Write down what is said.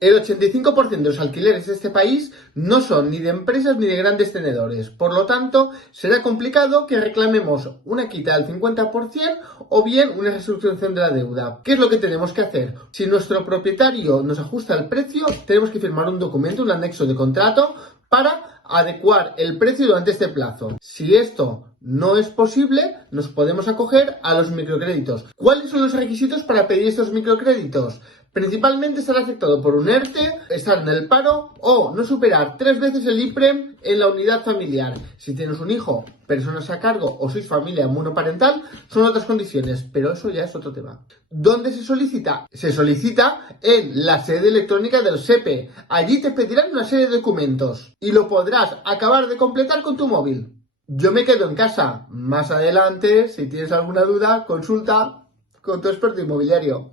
El 85% de los alquileres de este país no son ni de empresas ni de grandes tenedores. Por lo tanto, será complicado que reclamemos una quita del 50% o bien una resolución de la deuda. ¿Qué es lo que tenemos que hacer? Si nuestro propietario nos ajusta el precio, tenemos que firmar un documento, un anexo de contrato, para adecuar el precio durante este plazo. Si esto no es posible, nos podemos acoger a los microcréditos. ¿Cuáles son los requisitos para pedir estos microcréditos? Principalmente estar afectado por un ERTE, estar en el paro o no superar 3 veces el IPREM en la unidad familiar. Si tienes un hijo, personas a cargo o sois familia monoparental, son otras condiciones, pero eso ya es otro tema. ¿Dónde se solicita? Se solicita en la sede electrónica del SEPE. Allí te pedirán una serie de documentos y lo podrás acabar de completar con tu móvil. Yo me quedo en casa. Más adelante, si tienes alguna duda, consulta con tu experto inmobiliario.